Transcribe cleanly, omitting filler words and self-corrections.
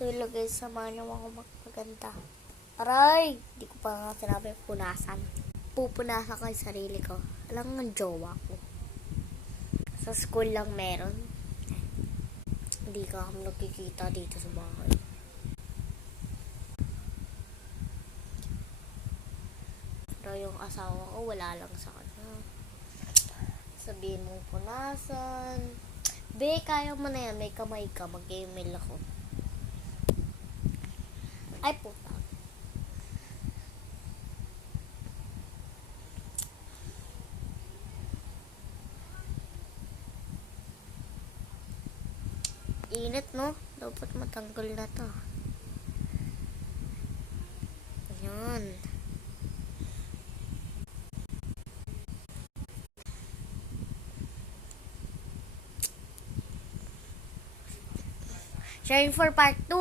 So hello guys, samahan niyo ako magpaganda. Aray! Di ko pa nga sinabi punasan. Pupunasan ko yung sarili ko. Alam nga jowa ko. Sa school lang meron. Hindi ka kami nakikita dito sa bahay. Pero yung asawa ko wala lang sa kanya. Sabihin mong punasan. Be, kaya mo na yan. May kamay ka. Mag-email ako. Ay, puta. Init, no? Dapat matanggal na to. Ayan. Sharing for part 2.